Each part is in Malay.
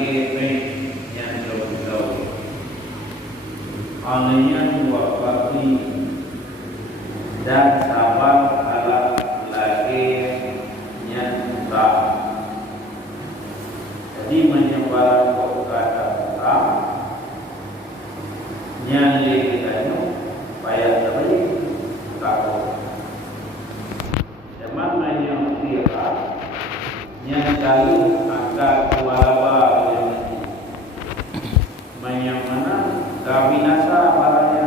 lagi yang jauh-jauh. Alanya wafati dan sabar ala lagi yang tak. Jadi menyebar kau kata tak. Yang lekitanya payah terbaik takut. Zaman yang kira yang kali angkat kualaba yang mana kabinasa barangnya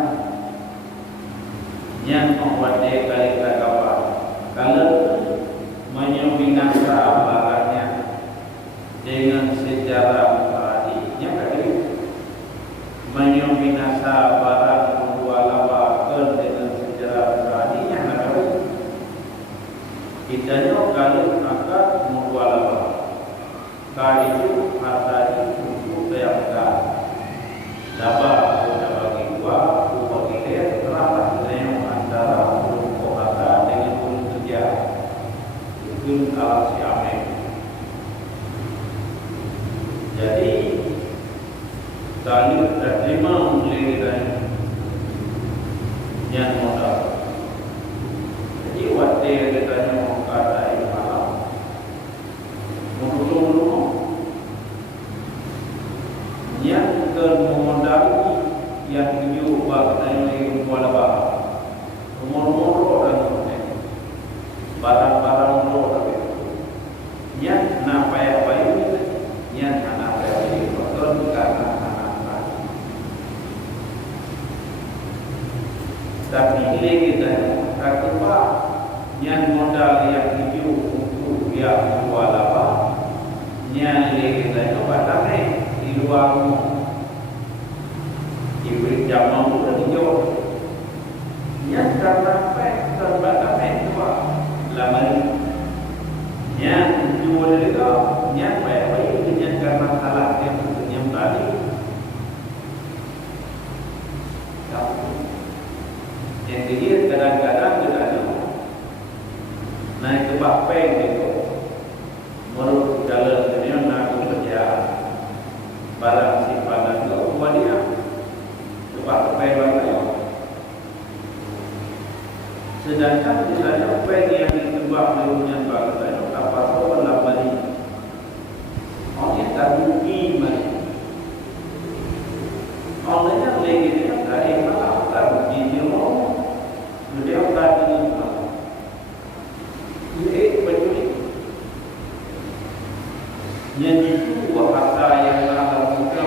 yang membuat dia kali kata kalau menyembinasa barangnya dengan sejarah paradinya kali menyembinasa barang kualaba dengan sejarah paradinya kali kita nyo kali angkat kualaba kali itu harta itu bayangkan dapat bagi dua bagi dia terlalu dengan antara ulun kota dengan ulun kerja itu kalau si Amin. Jadi kali terima mulai dari yang modal. Jadi waktu kita mau kata itu malam mulu yang memodali yang tujuh waktu yang kualaba umur dan barang-barang umur yang nampai apa ini yang anak ini betul karena anak tapi ini kita kata yang modal yang tujuh untuk yang kualaba yang kita itu batangnya di luar ibrit jaman itu dah dijawab yang karena terbatas dua lama yang dua dari itu yang baik-baik yang karena salah yang tadi yang dilihat kadang-kadang kita naik ke bakpeng gitu menurut dalam dunia nak kerja barang simpanan itu buat dia lepas kepelan itu. Sedangkan misalnya peng yang ditebak dengan bangsa itu apa soal lambari orang tak rugi mari orangnya lagi dia tak emak tak rugi dia tak dengan ini pencuri yang itu harta yang dalam muka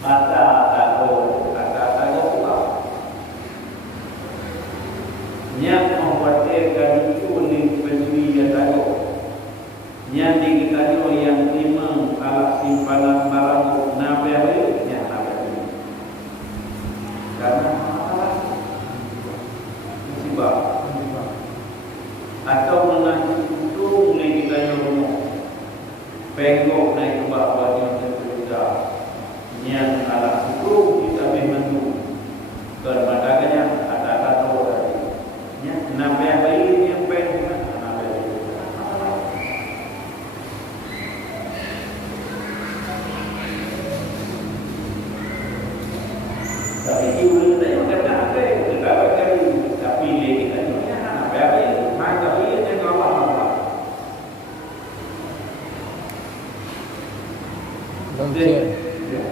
mata kata pula yang mengkhawatirkan itu oleh pencuri yang tahu yang dikitanya yang lima alat simpanan barang nabi yang nabi karena musibah atau menanti itu oleh kitanya rumah pengok naik ke bawah yang terbuka yang alat itu kita membantu bermadaganya ada kata tadi ya nabi bayi yang pengok nabi tapi ibu saya kata apa kita baca tapi kita punya nabi bayi maka bayi yang awal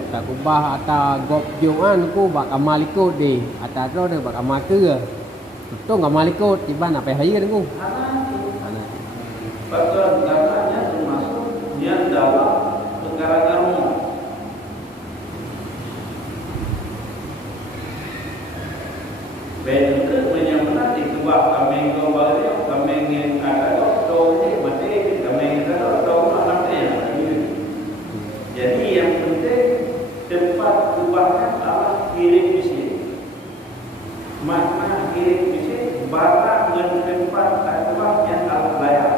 tak kubah atau gop joan ku bak amal ikut deh atau tu dia bak amal ke tu amal ikut tiba nak pergi hari ku betul katanya termasuk yang dalam perkara kamu bentuk menyambat di kebak kambing kembali kambing yang ada tu ni mesti kambing ada tu anak dia jadi yang penting tempat kubahkan Allah kirim di sini. Makna kirim di sini barang dengan tempat kubah yang Allah bayar.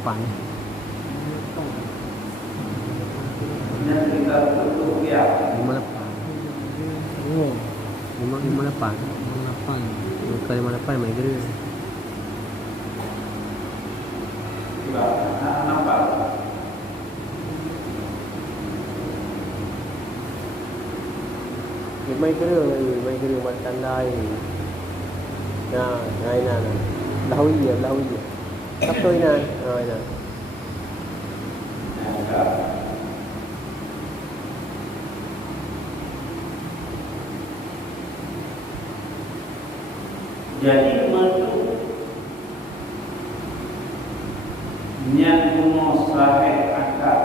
depan. Yang kita tutup ya. 58. Oh, 58. 58. Bukan 58 mai kira. Nampak. Mai kira buat tandai. Nah, ngai nah. Lawi dia. Sắp tôi nè, rồi nè. Jadi menurut niat kuno sahih akad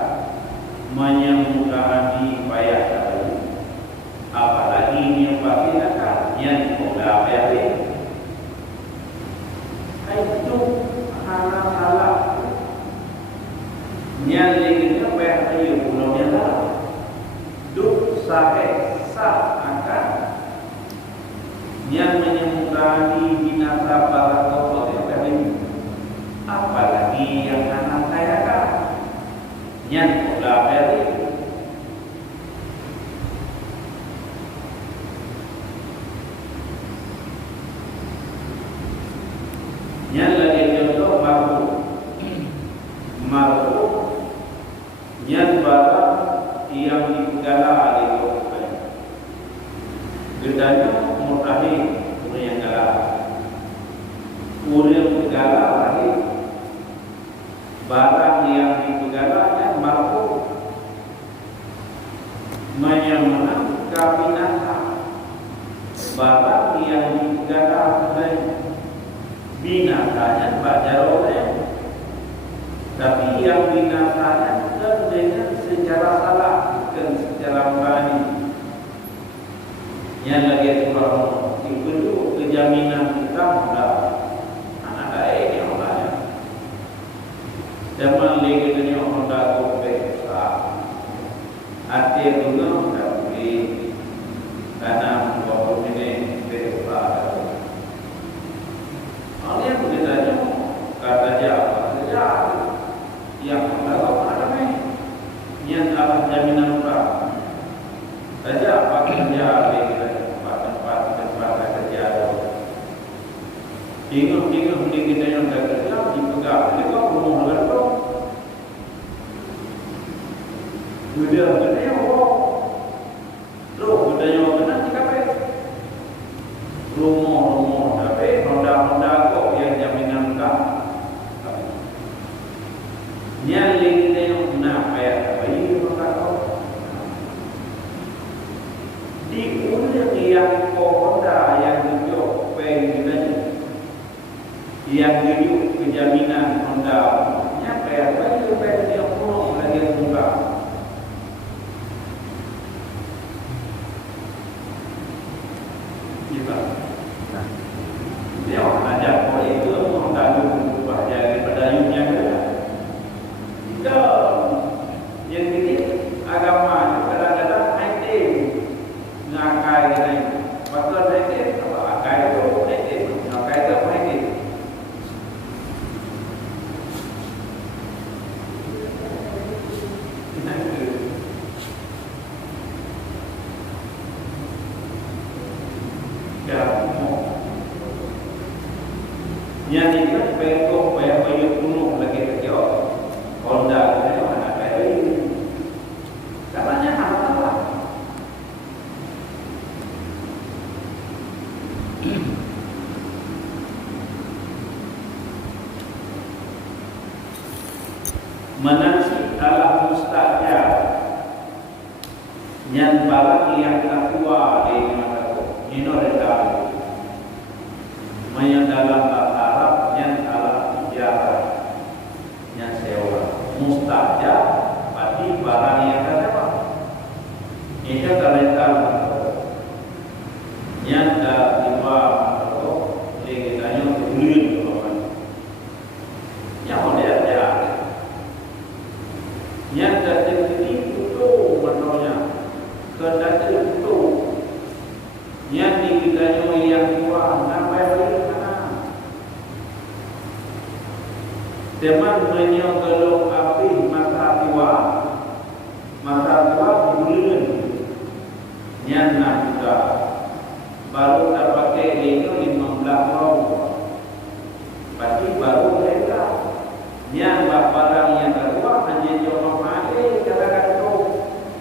menyembuhkan di payah tadi, apalagi yang pakai akad yang koda payah itu hana salah niat lagi payah tadi pulau yang salah duk sahih sah akad yang menyembuhkan binasa para tokoh yang apalagi yang anak saya kan yang sudah beri yang lagi contoh marfu yang barang yang digala di Quran gedanya mutahid yang gala urang gala lagi barang yang dipegalanya marfu menyemang kabinasa barang yang dipegalanya binasanya bajaroleh tapi yang binasanya dengan secara salah bukan secara bani yang lagi kurang itu kejaminan kita mudah anak baik yang banyak zaman lagi dunia Honda Kope hati guna tapi karena waktu ini besar oleh begitu kata dia yang kalau ada yang alat jaminan pak saja apa kerja tempat kerja bingung kita yang kerja dipegang itu rumah lalu sudah gede loh budaya benar dikapai rumah tapi Honda kok yang jaminan tak nyali kita yang benar kayak apa ini Honda kok diulang yang Honda yang dijual pengen yang dijual kejaminan Honda nya kayak apa itu pengen yang pulang lagi buka dia ada kok itu Honda berubah jadi pedayungnya tidak yang ini agama kadang-kadang aitim ngakai ini pasal aitim apa akai itu aitim ngakai itu apa aitim yang ini pekok payah kuno lagi kerja Honda itu mana payah katanya apa menansi ala mustajab yang barang yang takwa di mata minoritas yang dalam bahasa Arab yang ala ijarah yang sewa mustajab berarti barang yang ada itu kalau yang dah tiba atau legetanya bulan yang modern ya yang dah terjadi itu menurutnya kedah itu yang digitanya yang tua namanya Teman menyogelong api mata tua bulan nyana juga baru terpakai itu 15 tahun pasti baru mereka nyana barang yang kedua hanya coba pakai katakan itu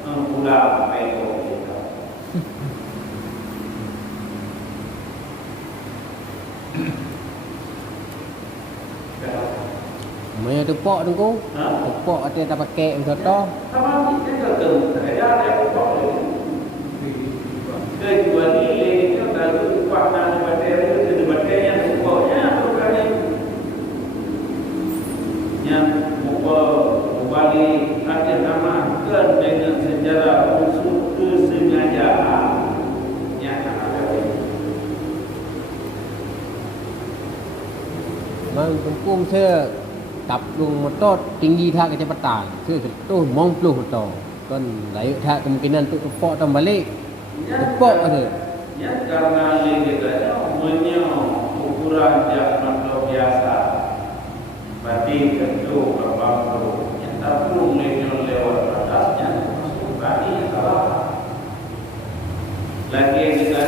pulang pego kita. Maya tepok tu ko. Tepok ada tak pakai untuk tu. Sama kita tu saya ada pokok kedua ni itu kalau warna bateri itu bateri yang pokoknya bukan yang kembali ada nama dengan sejarah unsur kesengajaan yang ada. Mang kampung saya tập luôn motor tinggi thak kecepatan. Saya tu mong puluh motor. Kan layak thak kemungkinan untuk tepok dan balik. Tepok ada. Ya karena kita menyok ukuran motor biasa. Berarti tentu berbangku. Yang tak perlu menyok lewat batasnya. Berarti yang salah. Lagi kita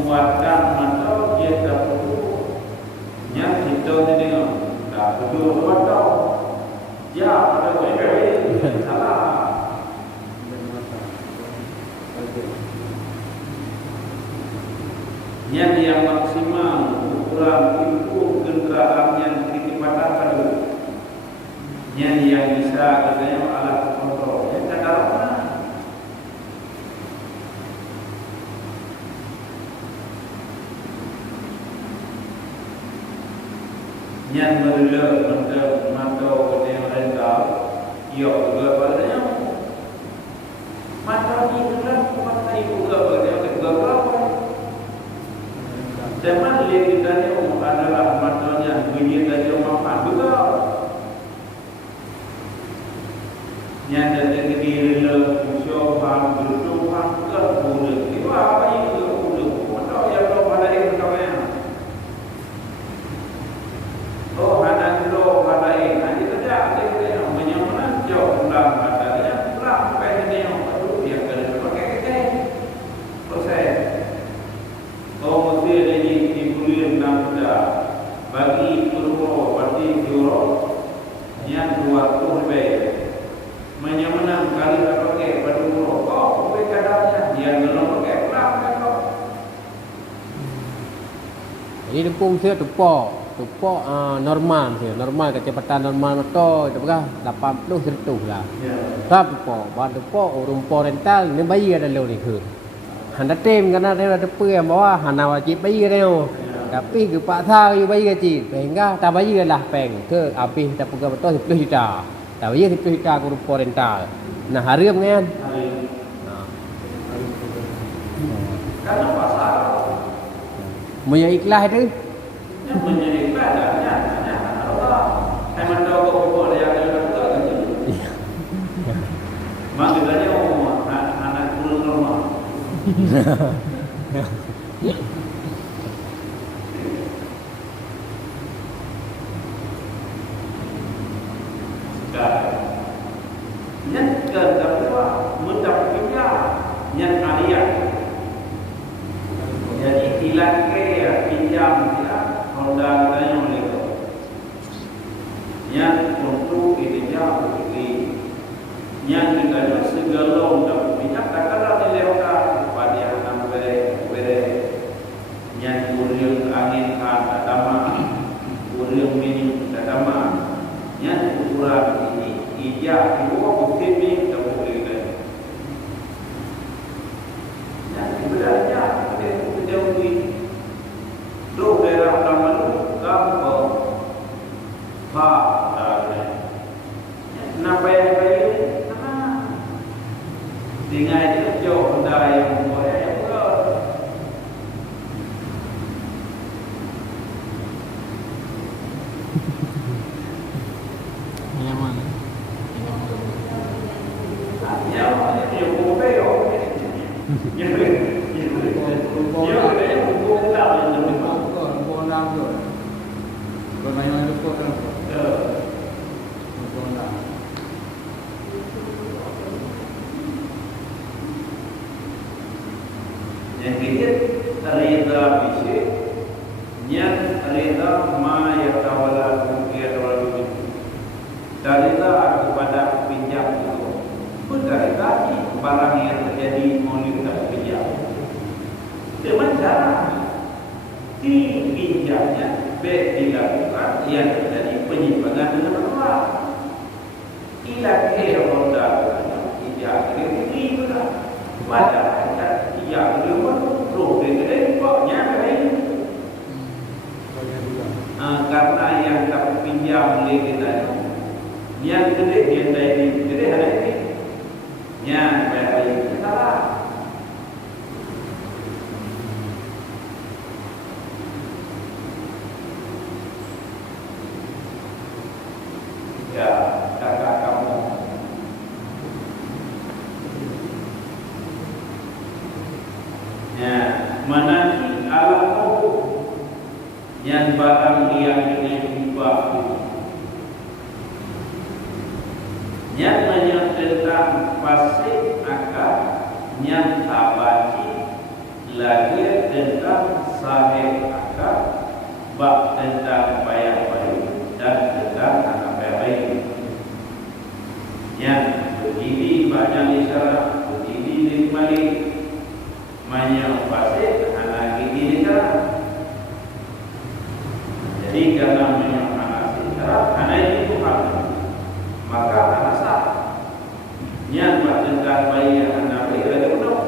muatkan motor dia tak perlu. Yang kita tengok. Kedua waktu, ya ada yang salah. Yang maksimal ukuran pintu kenderaan yang kecepatan pada, yang bisa katanya alat kontrol, yang tak apa. Yang melihat mantau yang rental, ia juga padanya. Mantau ini kan mata ibu juga padanya berapa? Zaman lihat kita ni adalah mantaunya bunyi dari rumah juga. Yang dari diri le, usaha berdoa kerbulan. Itu apa yang kerbulan? Mantau yang belum ada yang berdoa. Oh, ada dulu pada ini. Nanti kerja dia menyamakan jauh pulang katanya pulang pengen yang baru dia kena pakai kita. Proses. Oh, mesti ada di bulan Namuda bagi Euro, bagi Euro yang 20 lebih menyamakan kali pakai pada Euro. Oh, boleh kadangnya dia belum pakai pulang kan? Jadi tepung saya tepok. Tepok normal je, normal kecepatan normal motor itu berapa? 80 100 lah. Ya. Tapi tepok, bahan tepok rumput rental ni bayar dah lalu ni ke. Handa tem kerana dia ada apa yang bawa handa wajib bayar dia. Tapi ke pak tahu you bayar kecil. Sehingga tak bayar lah peng ke habis tak pegang motor 10 juta. Tak bayar 10 juta ke rumput rental. Nah haram kan? Karena pasar Moya ikhlas tu. yang menjadi badannya hanya Allah. Emang tahu kok yang ada betul gitu. Makanya anak kurang normal. Nhân cần tập qua muốn tập kiếm ra nhân aliyah. Jadi hilang ke pinjam tidak Honda katanya oleh itu. Yang untuk pinjam begini. Yang kita segala untuk pinjam tak ada dilewatkan pada yang enam bere. Yang kuriung angin kan datama, kuriung minim datama. Yang ukuran ini ijah dua bukti ini tak boleh kan. Yang sebenarnya jauh ini do daerah Taman kampung ada kenapa yang baik dengan itu jauh dari yang boleh yang Yang mana? yang yang boleh yang Rồi mày nói được cô đâu? Yang ketiga rida bisi, yang rida ma yatawalla yatawalla darida kepada pinjam itu. Benar tadi barang yang terjadi oleh kita pinjam. Dengan cara dipinjamnya baik dilakukan yang terjadi penyimpangan dengan orang. Ilah keroda tidak kiri juga. Padahal yang belum roh dengan pokoknya lain. Karena yang tak pinjam oleh kita, yang gede yang dari gede hari ini, yang dari kita. Ya, kakak kamu. Ya, menanti alam yang barang yang diubah yang menyatakan fasik akal yang tabaci lagi tentang sahih akal bab tentang bayar baik dan tentang anak baik yang berdiri banyak isyarat berdiri kembali banyak fasik anak gigi isyarat. Jadi karena menyangka secara anak itu Tuhan, maka anak sah. Yang bertentang bayi anak bayi lagi betul.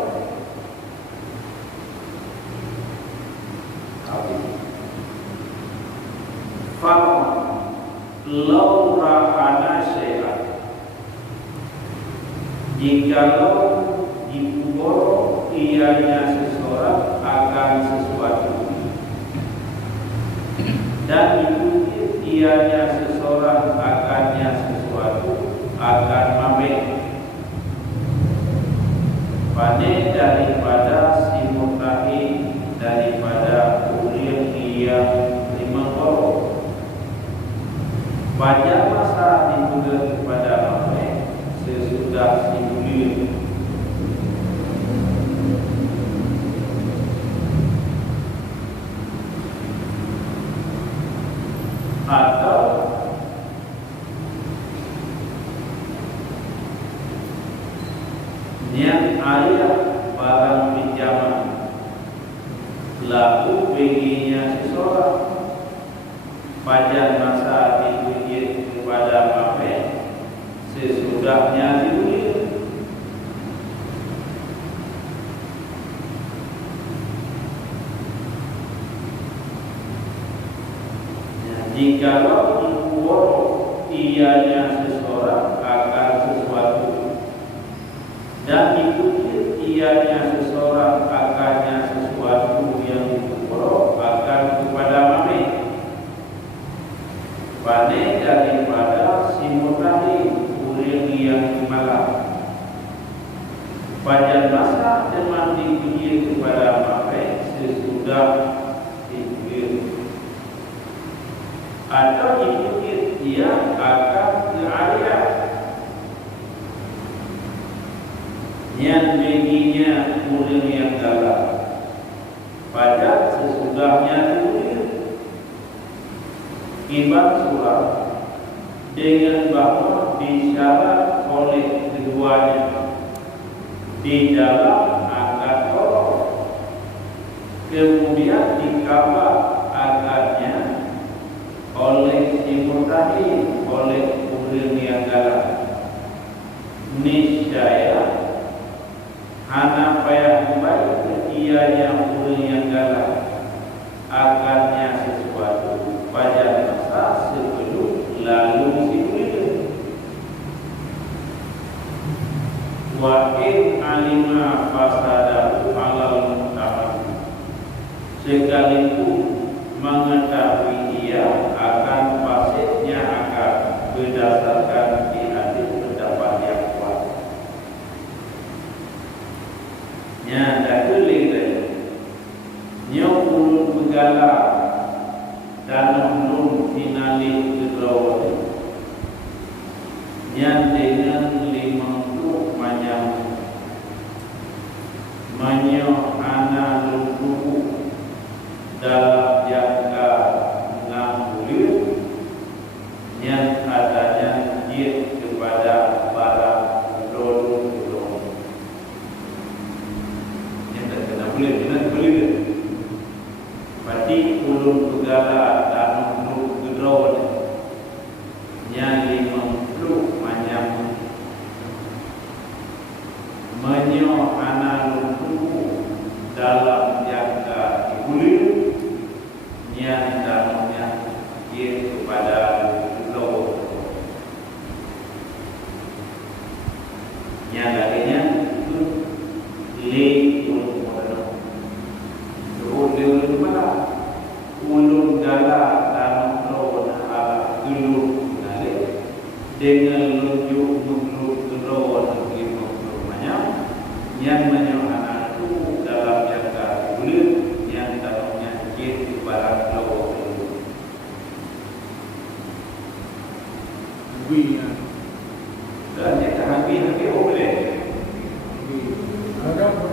Faham laura anak syai'ah. Jikalau dipukul ianya seseorang akan sesuatu. Dan ikuti ianya seseorang akannya sesuatu akan mamek pandai daripada si mutahi daripada ulian ia lima korok pada masa ditugas kepada mamek sesudah si ulian atau niat ayat barang pinjaman laku baginya seseorang pada masa ditujukan kepada mamek sesudahnya diulir. Jikalau dipukul ianya seseorang akan sesuatu dan ikuti ianya seseorang akannya sesuatu yang dipukul akan kepada mamek pandai daripada si mutahi ulian yang malam pada masa teman dipuji kepada mamek sesudah dipuji atau dipuji dia akan ke area yang baginya ulian yang dalam pada sesudahnya ulian ibarat surah dengan bahwa disyarat oleh keduanya di dalam akad tolong kemudian dikabar akadnya oleh si mutahi oleh ulian yang dalam niscaya anak payah baik ianya ulian yang dalam akadnya sesuatu pada masa sebelum lalu si ulian wa in alima fasadahu alal mutahi sekalipun mengetahui dia akan fasidnya akad berdasarkan di hadis pendapat yang kuat. Nya dah kelih dah. Nyok ulun begala dan ulun finali kedrawat. dengan kulit. Pati ulun pegala dan ulun gedron yang limempluk manyam menyo anak lumpuh dalam jangka kulit yang dalamnya dia kepada lo yang lainnya itu le ulun modal ulun mana ulun gala dan lo ala dulu nale dengan lunjuk menurut lo gitu namanya yang menyokana itu dalam jangka kulit yang dalamnya jadi barang lo Wih, dan yang hampir boleh. ada apa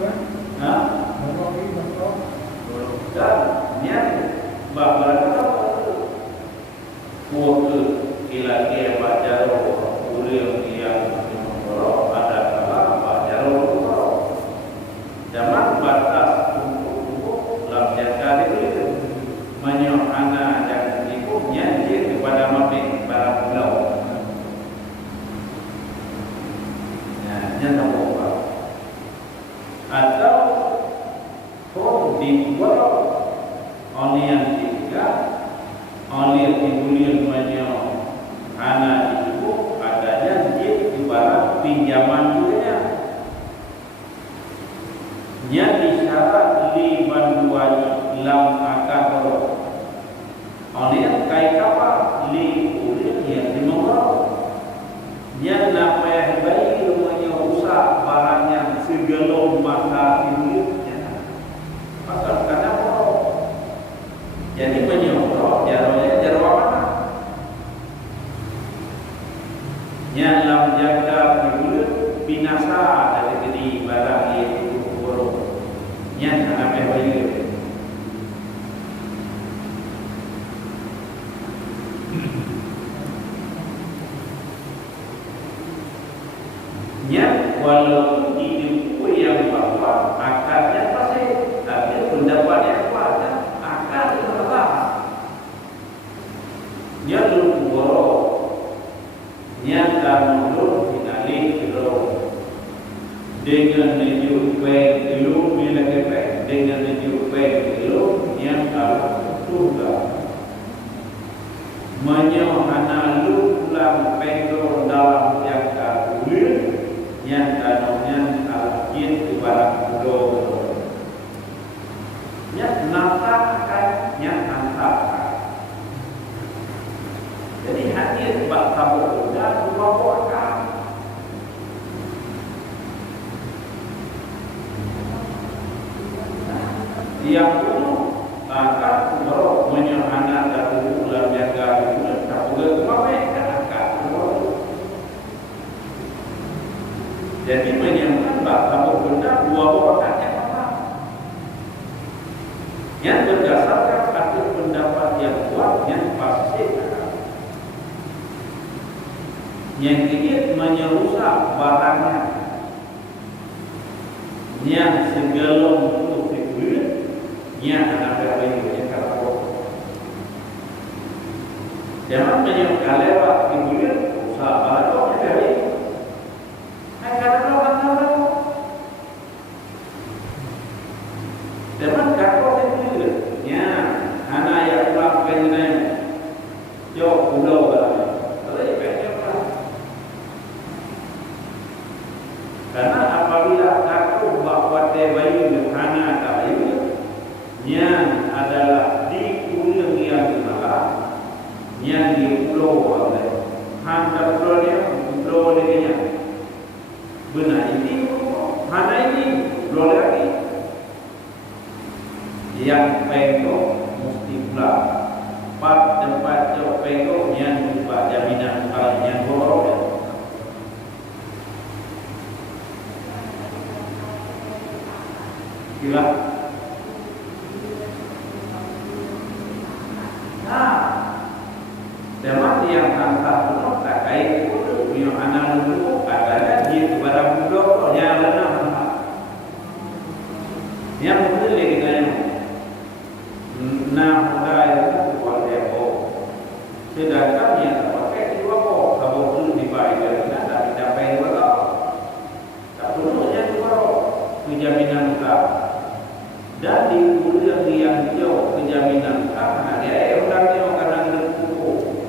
kan? Nah, Ada ini betul. dan yang bahagian kuat kira-kira baca uliang yang ada dalam baca zaman batas untuk dalam jangka itu menyokana dan ikutnya dia kepada mati barang pulau. Yang apa? Atau kau dibuat oleh yang tiga, oleh dibulian banyak anak itu adanya dia ibarat pinjaman juga. Yang disyarat liban dua lam akan oleh kait apa li ulian yang dimau. Yang namanya bayi rumahnya rusak barang yang segelom maka hidupnya pasal kenapa jadi menyokong jaraknya jarak mana yang dalam jangka hidup binasa dari diri barang itu buruk yang namanya bayi yang walaupun hidup yang bahwa akarnya pasti tapi pendapat yang kuat akar itu tetap yang lumpur yang tanur finali kilo dengan tujuh kilo milik dengan tujuh kilo yang kalau sudah menyohana lu pulang penggo dalam jangka bulan yang tanamnya alkian kepada pulau yang nafkahkan yang antara jadi hadir sebab tabu dan membawakan yang dulu akan merok menyohana dan pulang jangka bulan tak boleh kemana jadi menyebutkan bahawa benda dua orang yang sama yang berdasarkan satu pendapat yang kuat yang pasti yang ingin menyerusak barangnya yang segelom untuk figurin yang ada bayi kalau jangan menyebutkan lewat figurin usaha barangnya dari Dapat kakak itu ya, anak yang pulang pengen jauh pulau berapa, tapi pengen pulang. Karena apabila kakak bawa bayi di anak kayu, yang adalah di pulau yang dimana, yang di pulau ada, hanya pulau dia, benar ini, hanya ini pulau lagi. Yang pengko mesti pula part tempat jauh pengko yang berupa jaminan kalau yang borok kira nah teman yang tanpa penuh tak kait pun punya anak dulu ada dia barang bulog yang renang Yang boleh kita yang nah mulai itu buat depo. Sedangkan yang pakai itu apa? Kalau perlu dibayar, tidak dicapai juga. Tak perlu yang itu penjaminan utang. Dan di kuliah yang jauh penjaminan utang, dia orang dia akan terpukul.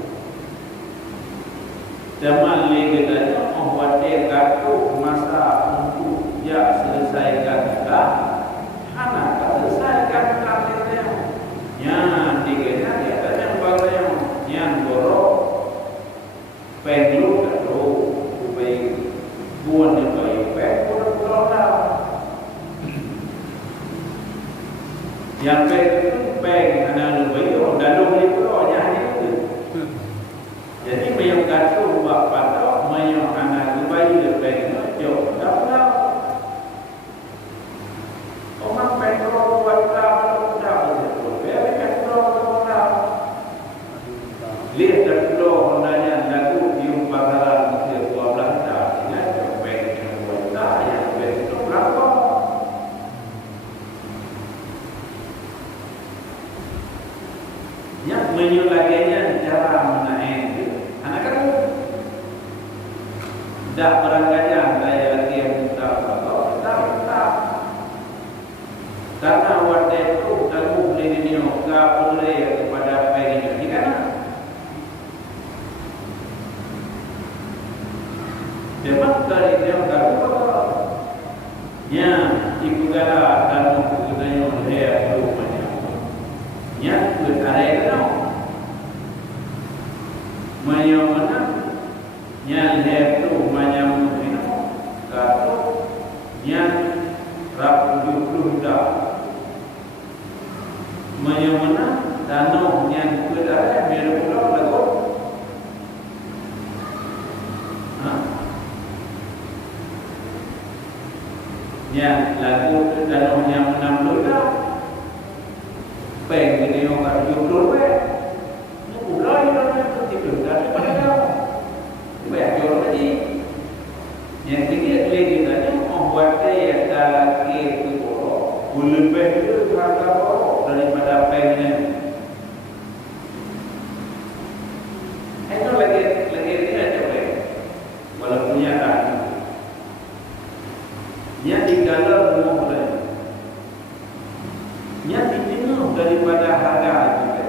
Zaman kita membuat kartu masa untuk ya selesaikan utang. Anak selesaikan utangnya. Yang dikena dia tanya bagaimana yang borok penglu atau ubai buan yang baik penglu yang peng anak ubai orang dalam itu hanya itu. Jadi mayang kartu buat pada mayang anak ubai penglu jauh dah. Orang penglu buat dah. Lihat terkeluar hendaknya lagu dium bakaran ke 12 tahun dengan sampai dengan wanita yang begitu berapa. Yang menyulaginya cara menaik anak kamu tak berangkatnya saya lagi yang minta tak karena waktu itu aku boleh dinyoka boleh kepada pengen ini kan. Memang dari dia yang ibu gala dan mempunyai dia rumahnya. Yang berada itu, mana yang dia rumahnya mungkin kata yang rapuh dah. Mana danau yang berada berpulau lagu. Yang lagu dalam yang 60 dah peng ini orang 70 ni mulai orang 70 dah pada banyak jual lagi yang tinggi lagi tadi membuat dia lagi itu lebih itu harga daripada peng ini. Itu lagi ini aja peng walaupun nyata yang digalar rumah mulai yang ditingu daripada harga juga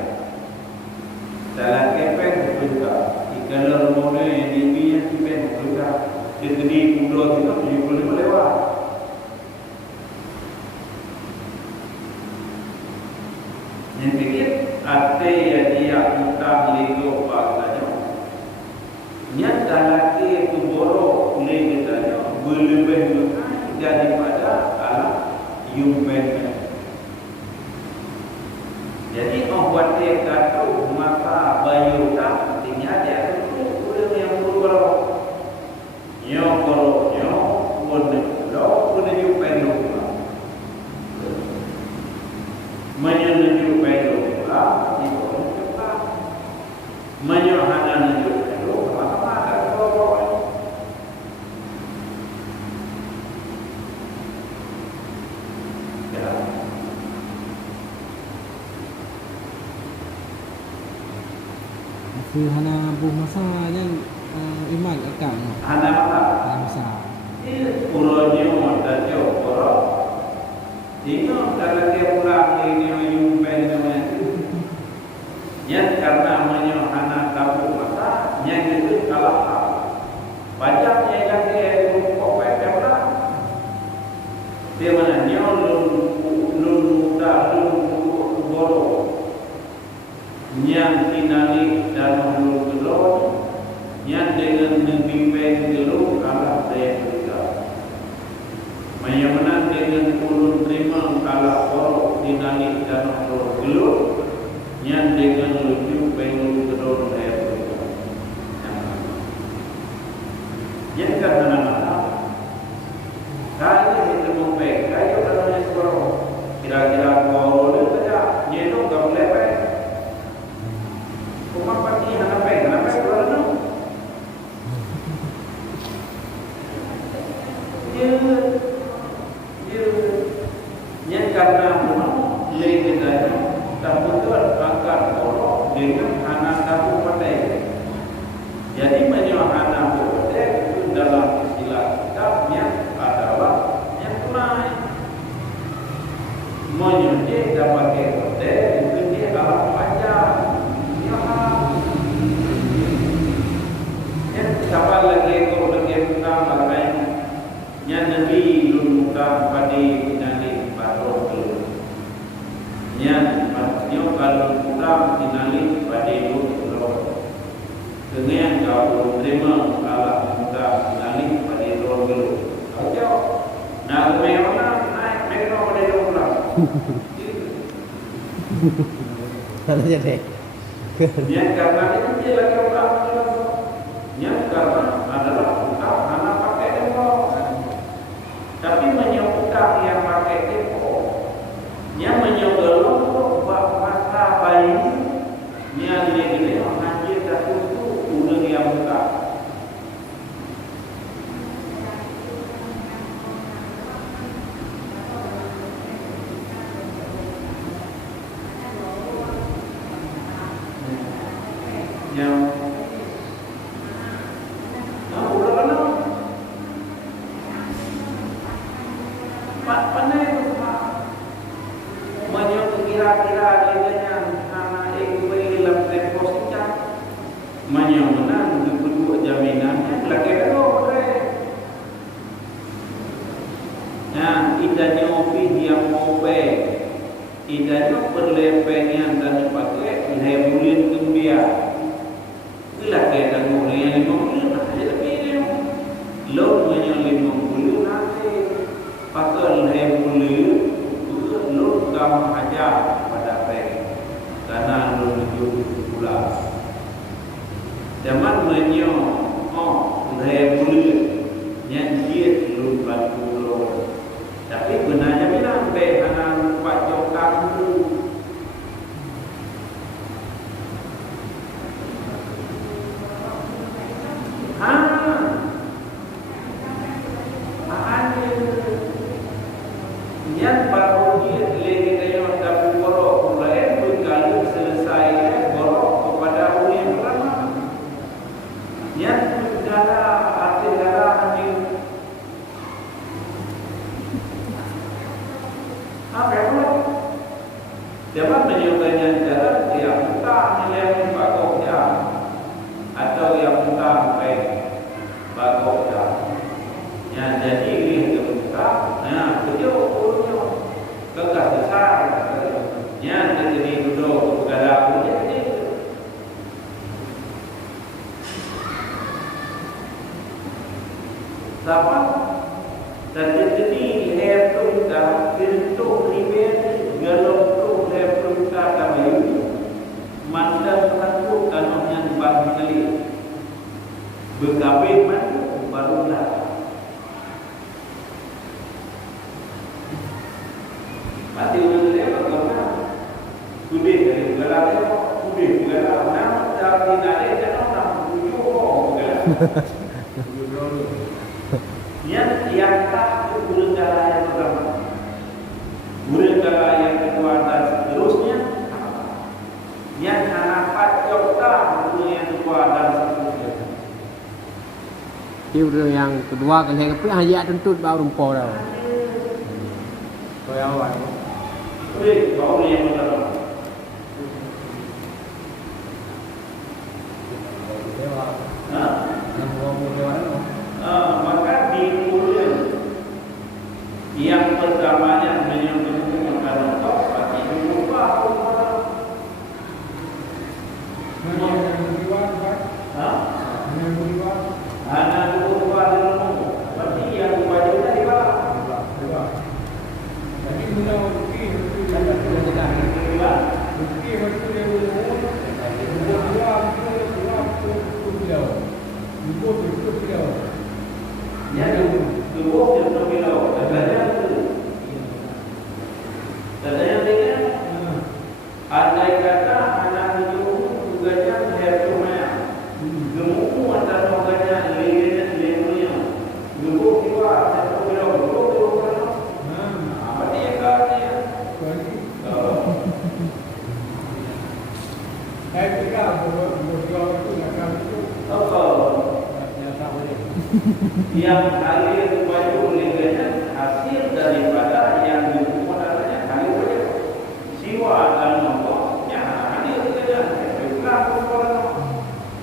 dalam kepeng juga digalar rumah mulai yang dibiar kepeng juga jadi pulau kita 75 lewat yang pikir ada yang dia utang lego baganya yang dalam itu borok lego tanya berlebih daripada alam yumbenya. Jadi membuat dia kartu maka bayu tak tinggal dia itu boleh yang berubah. Yang berubahnya boleh yumbenya. Menyuju pelu pula, itu juga. Menyuhana menyuju pelu, maka ada berubah.คือhana buh masa yang iman akak no. Hana masa. Ini pulaunya ada jauh pulau. Ini kalau dia pulang ini yumbeng namanya. Yang karena menyuhana kamu masa, yang itu kalah. Bajaknya yang dia itu kopek lah. Dia mana yang tinali dan menurut yang dengan membimbing geluk kalah saya berita. Yang dengan ulun terima kalah korok tinali dan menurut geluk yang dengan lucu pengen geluk saya berita. Yang karena mana? Kali itu membaik, kayu dalamnya korok. Kira-kira korok itu saja nyedo gak boleh. Rumah pagi kenapa keluar tu? Dia yang karena memang legendanya terbentuk angkat orang dengan anak tahu pandai. Jadi menyohana bodek itu dalam istilah kitabnya adalah yang lain. Menyuci dan pakai bodek itu dia alam panjang. Ya, siapa lagi kau lagi tentang lain yang Nabi lunukkan pada dinali baru dulu. Yang maksudnya kalau kurang dinali pada dulu. Dengan kau terima Allah mudah dinali pada dulu. Kau jawab. Nah, memang naik mereka pada dulu. Ada jadi. Yang karena itu dia lagi orang. Yang karena adalah utang anak pakai depo. Tapi menyebutkan yang pakai depo, yang menyebelum buat masa bayi, yang ini hanya satu udah yang buka. Yang pandai tu menyok kira-kira adanya anak itu dalam tempo singkat menyok menang kedua jaminannya lagi ada boleh. Nah, idanya ofis yang mau pay, idanya perlepengan dan pakai lebulan gembira. Itulah kaitan mulai yang 50 aja lebih dia. Lo menyok 50 nanti pakai lebulan lo kamu aja pada pay karena lo tujuh pula. Zaman menyok lebulan yang dia lo 40. Tapi benarnya bilang pay anak Pak Jokowi tu. Yang baru dia lagi tengok dapat borok lain berkali selesai borok kepada ulian pertama. Yang darah hati darah ini apa itu? Dapat menyebutnya jalan yang utang nilai bakoknya atau yang utang baik bakoknya. Yang jadi ini utang, nah betul. Kekas besar yang jadi duduk negara punya ini sama dan jadi lepas dah pintu ribe galop tu lepas kami mandang takut kanonnya bang sekali berkabin mana barulah. Mati orang dia berkata, kudik dari belakang, kudik belakang, nama dari nade jangan nak tujuh orang. Yang tak guru cara yang pertama, guru cara yang kedua dan seterusnya. Yang anak jota guru yang kedua dan seterusnya. Itu yang kedua kan yang ayat tuntut baru rumput dah. Kau yang awal. Baik, bahawa yang pertama. Maka di kemudian yang pertamanya menyebut makanan top, itu lupa anak lupa dulu. Berarti yang wajib dari bawah. Jadi mula andai kata anak itu tugasnya hercumnya, gemuk antara tugasnya lemunya, gemuk juga satu kilo, berapa? Berarti yang katanya yang hadir baju leganya hasil daripada yang modalnya hadir baju siwa dan nombor yang hadir leganya bukan ukuran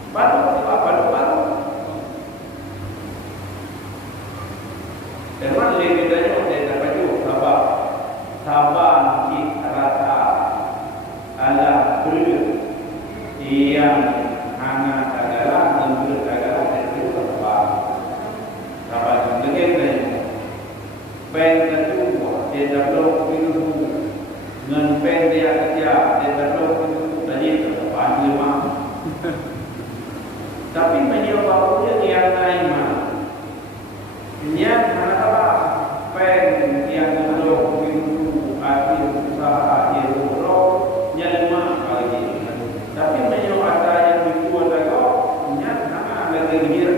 baru teman leganya udah baju sabang rata ala bulu yang hana adalah memberi adalah itu apa sabang legenda pen kedua dia dapat itu dengan pen dia kerja dia dapat itu tadi depan lima tapi menyebabnya yang lain mana yang mana pen yang dapat itu arti usaha dia urut yang lima lagi tapi menyebabkan yang dibuat lagi yang mana lagi dia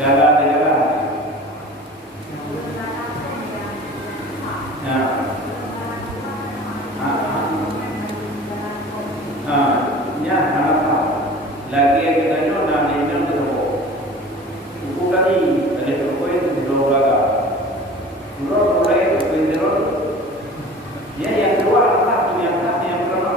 Gala-gala. Ya. Ya, apa? Lagi kita nyoba dengan itu. Buku tadi ada buku itu dua laga. Dua mulai penjara. Ya, yang kedua apa? Yang pertama.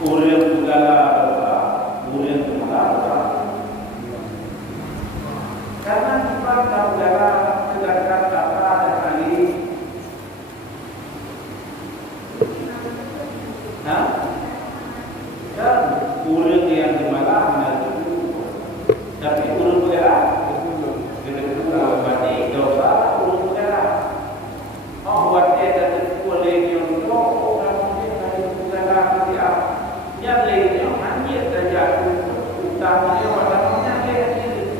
Urang segala urang segala karena kita tahu segala sedangkan kata ada kali kan urang yang dimana itu tapi urang segala itu berarti dosa urang segala buat dia dan boleh yang itu orang mungkin dari segala dia yang lainnya hanya saja utamanya wadahnya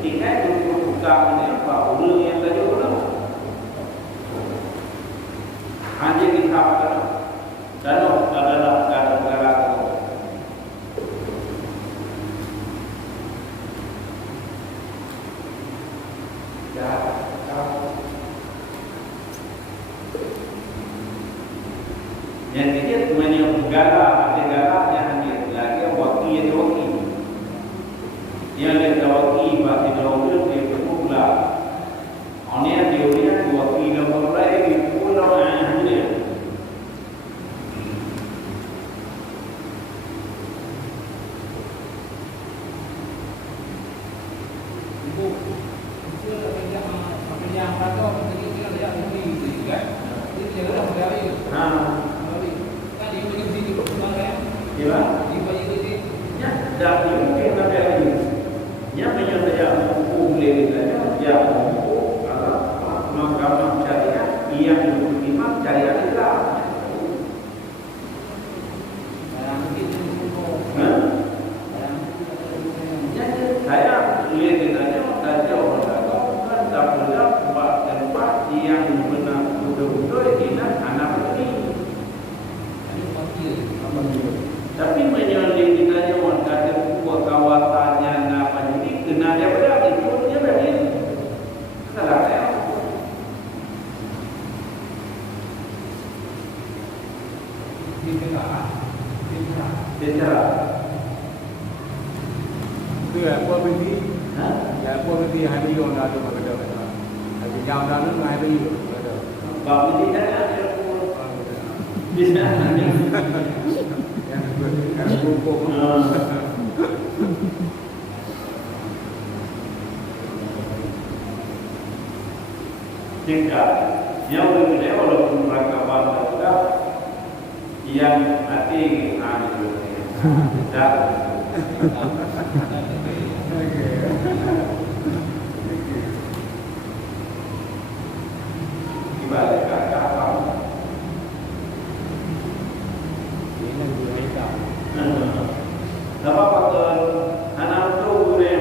tinggal utamanya bahawa yang tadi orang hanya dikatakan dan adalah negara ya yang ini menyebabkan negara yang lagi wakil yang ada wakil bagi dahulu dia berpula orangnya dia wakil berpula berpula yang dia ibu itu kerja apa tu kita lihat ini juga ini dia dah dari tadi mungkin sini kemarin ya di baju ini ya dah mungkin ada lagi yang menyatakan hukum legalnya yang hukum mahkamah syariah yang imam syariah Islam. Saya lihat ditanya saja orang kan tak boleh buat tempat yang benar betul-betul ini anak ini. Tapi menyalin ditanya orang kata buat kawasannya apa jadi kena dia berada itu dia berada salah saya. Bicara. Itu ya, buat beli, ya buat beli hari ini orang ada macam mana? Tapi jam dah tu ngai beli ada. Bapak ini dah ada bisa. Yang buku. Jika yang berbeda walaupun perangkapan kita yang hati anu dan dibalik kata apa? Ini yang kita. Dapat pakai anak tu boleh.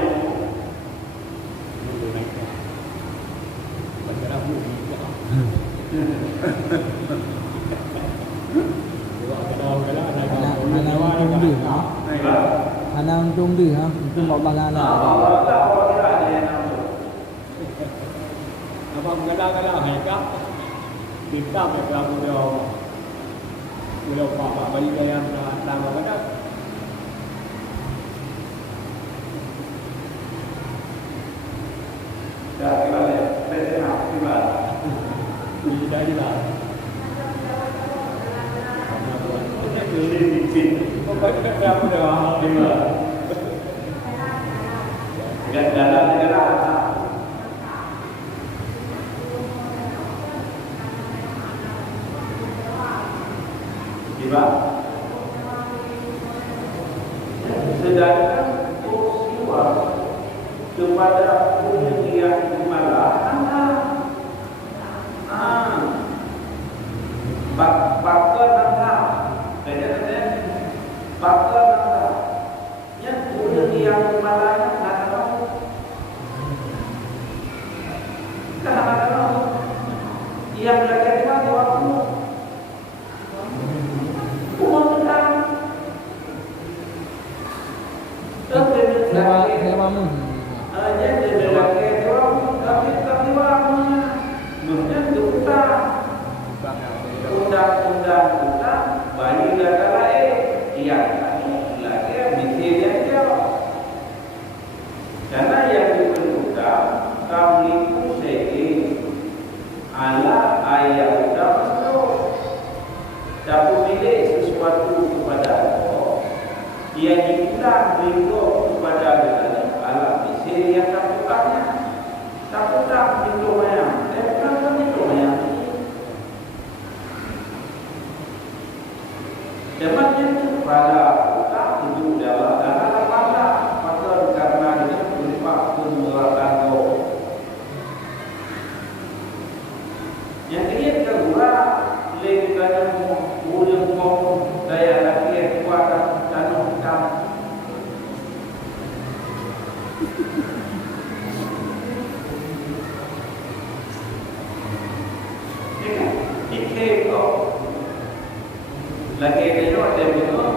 untung dia ha. Untung Allah Taala. Allah tak apa kira dia nak. Abang kadang-kadang hekap kita mereka punya apa bagi yang lama kadang Dah kira dia, betul nak kira. sudah jelas. Ini mungkin. Pokoknya kita punya hal ini. Dalam negara tiba sedangkan peristiwa kepada umum yang dimana pakar nangka kaya pakar nangka yang umum yang dimana yang belajar di mana waktu umum tentang Saya mamu. jadi belajar di waktu tapi waktunya mungkin kita undang-undang kita bagi negara yang lagi misalnya dia karena yang diperlukan kami itu ala ayat utama itu tak memilih sesuatu kepada Allah yang dibilang beriku kepada Allah ala misal yang tak bukannya tak bukan beriku mayang bukan beriku mayang depannya kepada kita itu adalah pada karena dia berupa pengeluaran roh. Yang ini kedua, leganya boleh mau daya lagi kuat dan hitam. Ini kok lagi dia ada begitu,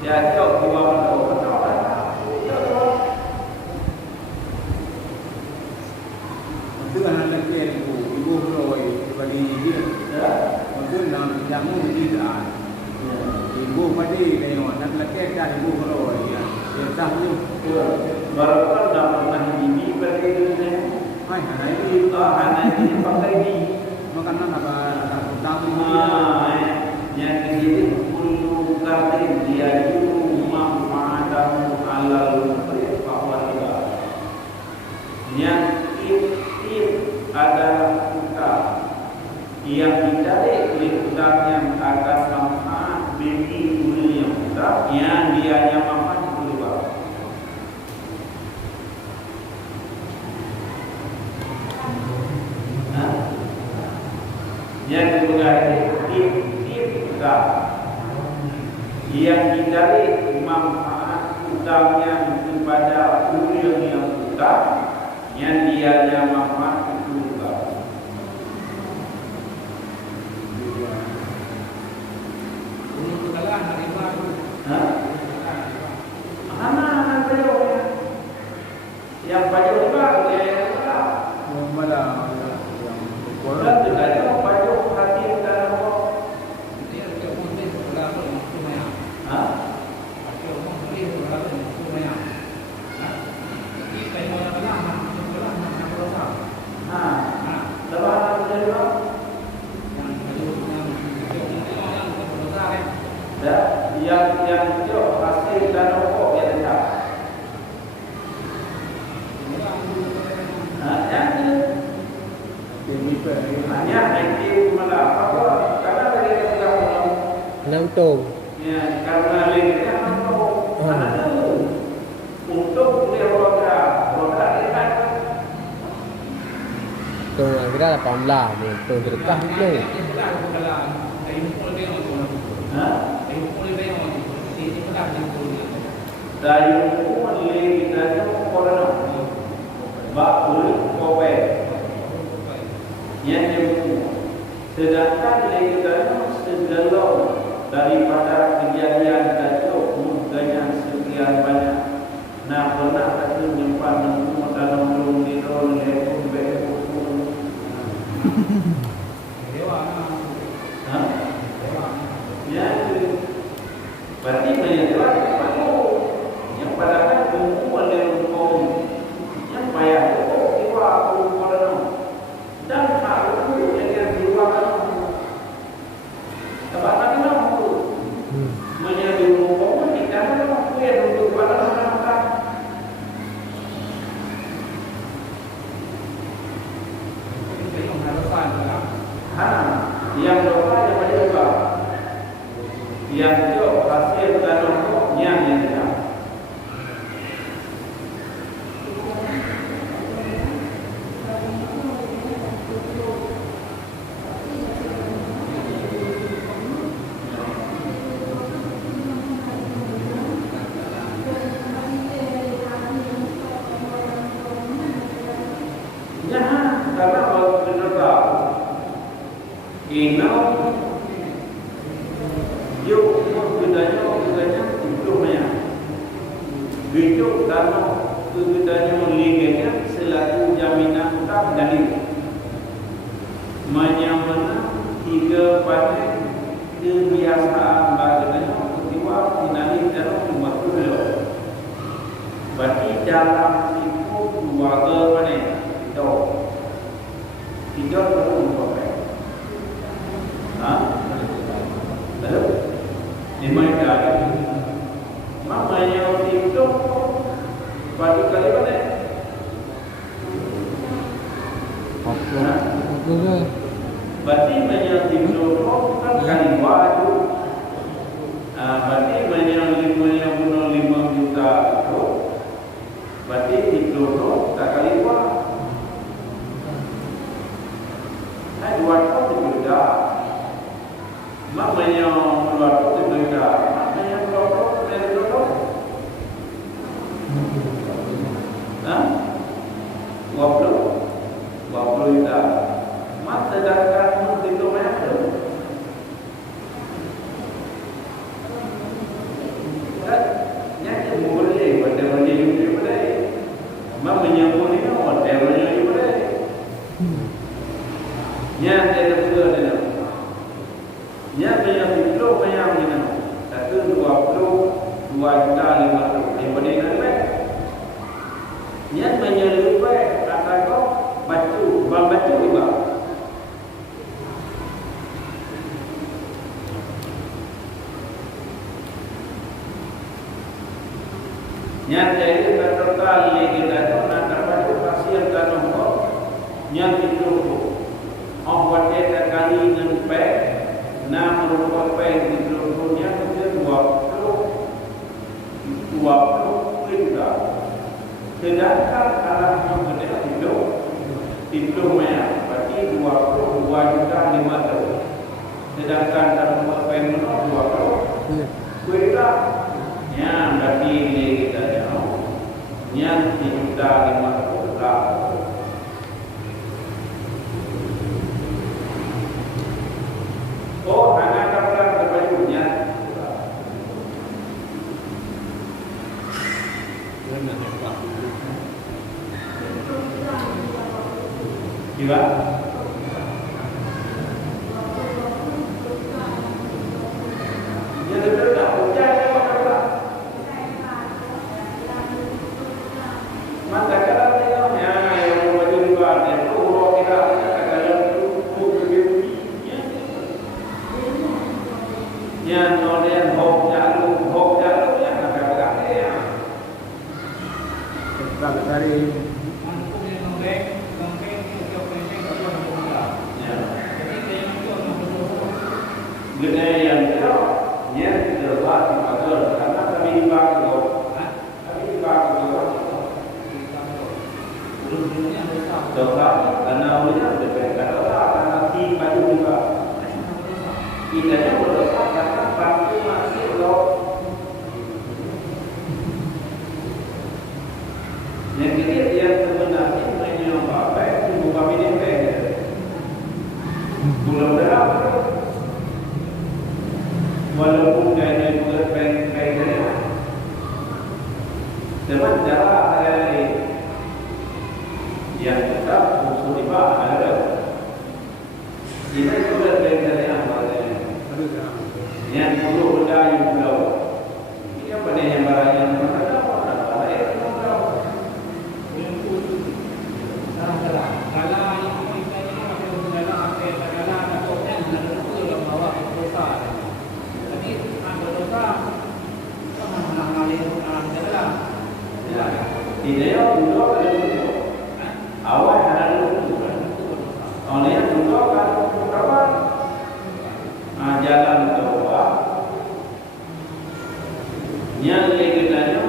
dia jauh dua betul. Itu kan anak ibu beroi bagi dia. Untuk nam jamu tidak. Ibu padi kayu anak lelaki kan ibu beroi ya. Dia tu baru kan dapat nahi pada ini. hai anak ini pakai ini. makanan apa tamu Yang ini perlu kata dia itu manfaatmu alal bahwa yang adalah kita yang dicari oleh kita yang akan manfaat bagi dunia kita yang dianya manfaat keluar. Yang kedua kita yang dicari manfaat utamanya kepada dunia yang kita yang dianya manfaat keluar. Untuk kalah hari baru. Anak beliau yang baju juga yang Mula yang dan juga ada baju hati dan Dia ada konten sekolah pun itu banyak. Ada konten sekolah pun itu banyak. Jadi kalau orang kalah sekolah nak berusaha. lepas beliau Yang berusaha kan. yang itu hasil dan pokok yang tetap. Hanya itu malah apa? Karena tadi kita bilang Nangtung. ya karena linknya untuk roda ini kan Tung akhirnya ada pamla ni. Tung berkah ni. dari hukuman kita itu corona bakul kowe yang sedangkan kita segala daripada kejadian kacau mudahnya sekian sekian banyak. Nah, pernah kata nyimpan nemu tanam belum di dalam lekung beku. Dewa. Hah? Dewa. Ya, berarti menyewa itu yang padahal semua lelong yang payah itu jiwa orang dan aku yang jiwa sebab tadi mampu menjadi rumah kita mampu yang untuk pada masyarakat. Itu yang harapan lah. Yang doa yang juga yang itu hasil tanamnya yang ada. Ya, karena kalau benar tahu, yuk bedanya hidupnya, hidup karena bedanya ligatnya selaku jaminan utang dari menyamana tiga pada kebiasaan bagainya peristiwa finali dalam lima kilo. Berarti dalam itu dua mana itu tiga perlu berapa? Lalu lima kali. Maknanya itu pada kali mana? Betul. Berarti menyang itu kan kali wajib. Berarti menyang 5 juta itu. Berarti itu tak kali wajib. Dua juta. Maknanya 200 juta. Maknanya 200 juta. Hah? 20 juta. Mak sedangkan itu mana? Kan? Yang boleh, whatever you boleh. Mak menyambung ini, whatever you boleh. Yang ada dua ada. Yang yang itu yang ini. 122 juta 500. Yang boleh nak? Yang menyelupai kata kau batu juga. Yang jadi kali kita tu nak dapat pasir tanam kau. Yang itu buat dia kali dengan pek, nak merupakan pek di seluruhnya mungkin 20 juta. Sedangkan alam yang benar itu banyak, berarti 22 juta 500. Sedangkan dalam pek menol 20 juta. Yang berarti kita jauh. Yang 3 juta 500 juta. Oh, hanya dapat terbajunya. Gila? Ya betul tak? Hujan dia makan. Maka kalau tengoknya yang baju luar dia tu orang kita kalau tu begitu. Yang orang hok jalu yang agak ya. Tak dari Aku punya nombek ni dia punya kalau nak. Ya. Jadi dia yang tu nak betul. Gede yang dia terbuat agar karena kami dibangun, kami dibangun. Dosa karena olehnya berbeda dosa karena si baju juga. Kita yang berdosa karena baju masih loh. Yang ketiga dia sebenarnya menyembah baik tubuh kami ini baik. Belum berapa. Walaupun kaya juga baik-baik sejarah hari yang tetap musuh riba ada. Ini juga dari yang yang dulu benda yang belum. Ini apa dia yang barang yang mana ada apa yang belum. Kalau yang kita ini macam segala apa segala ada konten ada itu yang bawa dosa. Tapi ada dosa sama mengalami orang jalan. Tidak ya dulu ada dulu. Awal ada dulu. Oleh yang dulu kan berapa? Jalan doa. Yang legendanya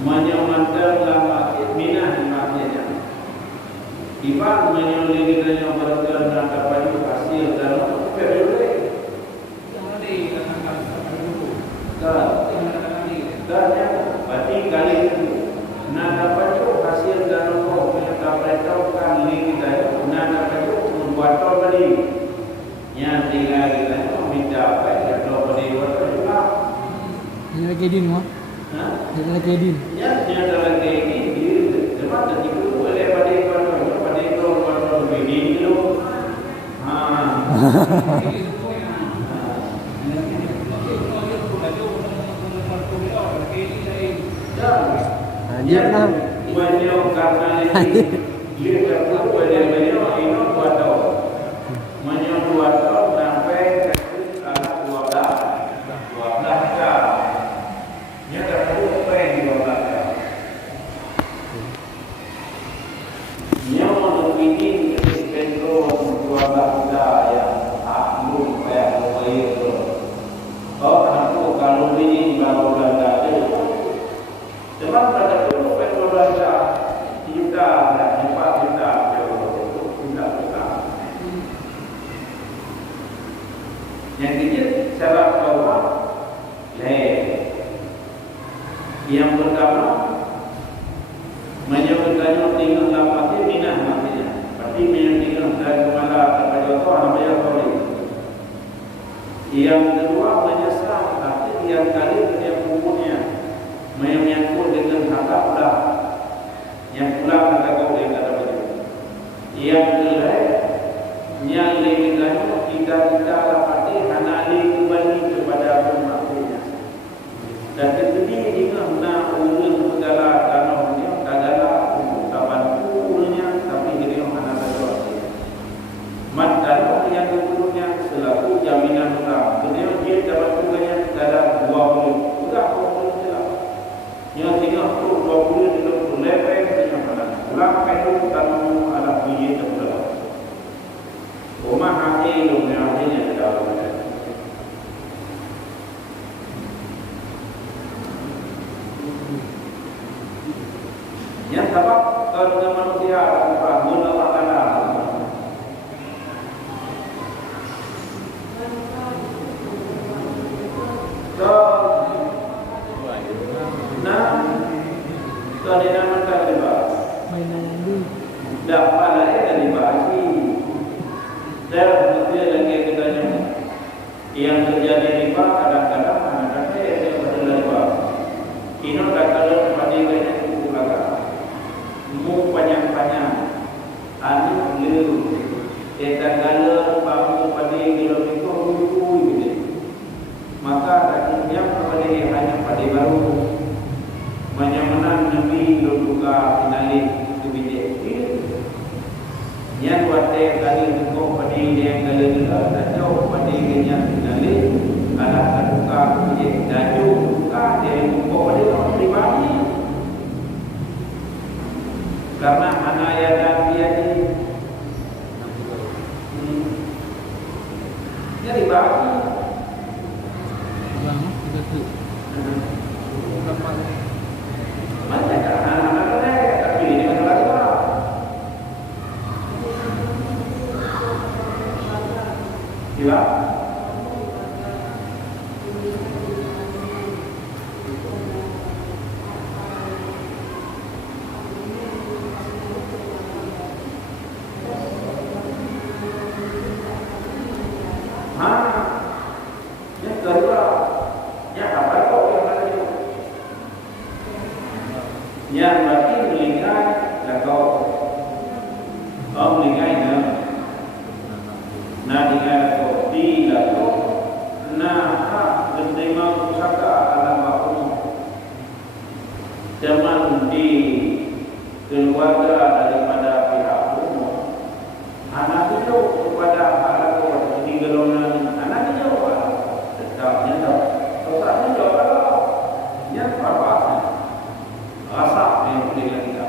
menyemantar lama minah maknanya. Iba menyoleh legendanya bergerak dan dapat hasil dalam periode. Yang ada katakan dulu. Dan berarti kali itu nak dapat hasil dalam roh yang dapat tahukan legendanya nak dapat membuat beli. Yang tinggal kita minta apa yang tahu beli waktu juga. Yang lagi din mo? Yang lagi din. Yang dalam ini dia cuma tadi itu boleh pada itu begini dulu. Anjir lah. Banyak karena ini dia kata boleh ini buat tahu. Banyak buat tahu sampai anak 12 jam. Dia kata apa yang 12 jam. Yang ini kontrol 12 jam yang aku kayak itu. Aku kalau ini baru belajar cuma pada dulu petrol baca kita dan empat kita kita yang kecil cara bawa yang pertama menyebutkannya tinggal lapatnya minah matinya berarti tinggal dari kemana sampai jatuh namanya boleh. Yang kedua menyesal tapi tiap kali dia punya menyangkut dengan harta pula yang pula kata kau yang kata begitu. Yang kedua yang legendanya kita lapati hanali kembali kepada pemakainya. Dan ketiga jika nak urus segala kanonnya kadala kawan punya tapi dia mana ada. Maka yang kedua selaku jaminan utang. Kemudian dia dapat bunganya dalam 20 sudah 20 jelas. Yang 30 20 itu lebih dengan mana? Ulang itu tanam alam biji terbelah. Rumah hati dunia hatinya dalam. Yang sebab kalau manusia bangun Allah Taala. Kalau dinamakan riba, dapat lagi dari bahasi. Dan mesti lagi kita yang terjadi riba kadang-kadang anak-anak yang berada riba. Ini kalau bandingkannya cukup agak, mu panjang-panjang, anu liru, kita kalau bangun banding kilometer gitu. Maka akhirnya kepada hanya pada baru menyamanan Nabi juga finali itu bijak. Yang waktu kali itu pada yang kali itu dan jauh pada yang finali adalah terbuka bijak dan juga dari buku pada orang pribadi. Karena anaya dan dia ini jadi bagi mana anak-anak tapi ini kan lagi orang. Gila. Yang kedua, yang apa kau yang ada itu? Yang berarti melingkai dan kau melingkai nah dengan kau tidak kau nah menerima pusaka alam aku zaman di keluarga daripada pihak umum anak itu kepada anak kau di golongan anak itu tetapnya tahu tetapnya jawab yang apa rasa yang boleh kita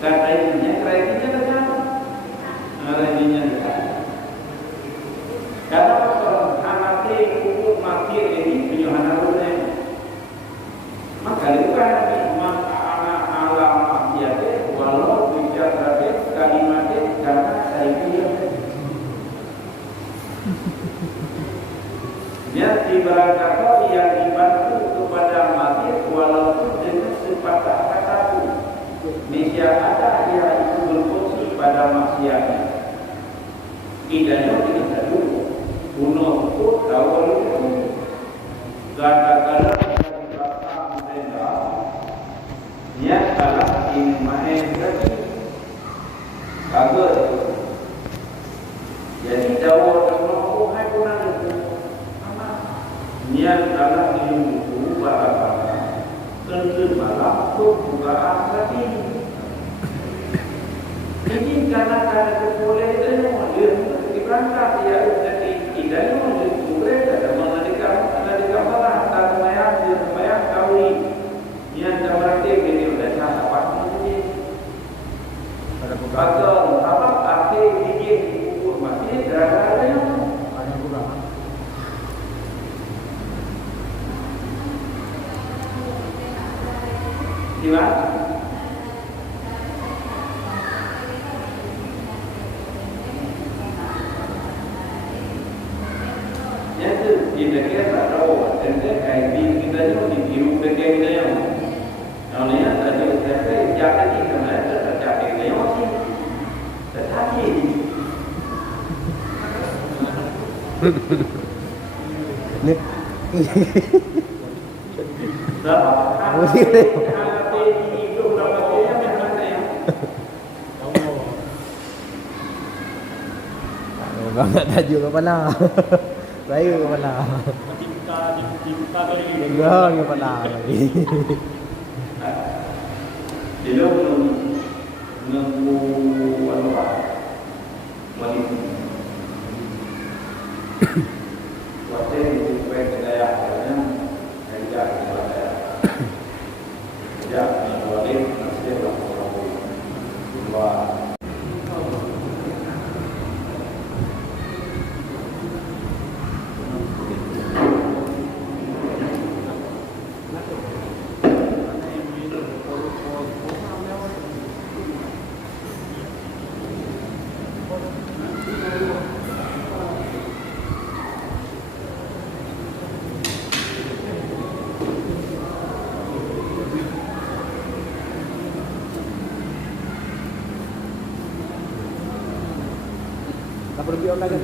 kredinya dengan kredinya kalau anak itu mati ini penyuhana rumah maka bukan maka anak alam maksiat walau bicara kalimat karena saya pilih dia ibarat yang dibantu kepada mati walaupun dengan sepatah kataku Nisya ada yang itu berfungsi pada maksiatnya. Idanya tidak dulu. Bunuh itu tahu dulu. Kadang-kadang yang dikata mereka, niat kalah ini main lagi. Agar jadi tahu orang hai pun ada. Niat kalah ini itu pada tentu malam tu bukaan lagi. Ini karena kebolehnya dia diberangkat dia jadi tidak boleh ada mengadikkan malah tak mayang kawin yang berarti ini sudah sangat pasti atau apa arti ini kubur mati ada yang kurang gimana? Di negara tahu, dan kayak di kita juga di hidup kita yang, namanya tadi saya jaga di mana terjadi yang masih tetapi Nih. Banget tajuk kepala. Saya kepala. Cinta kali Enggak kepala lagi. Dia menunggu apa? Wanita. Waktu itu saya kedaya kerana kerja kepada kerja menjualin masih berapa Tak perlu biar lagi.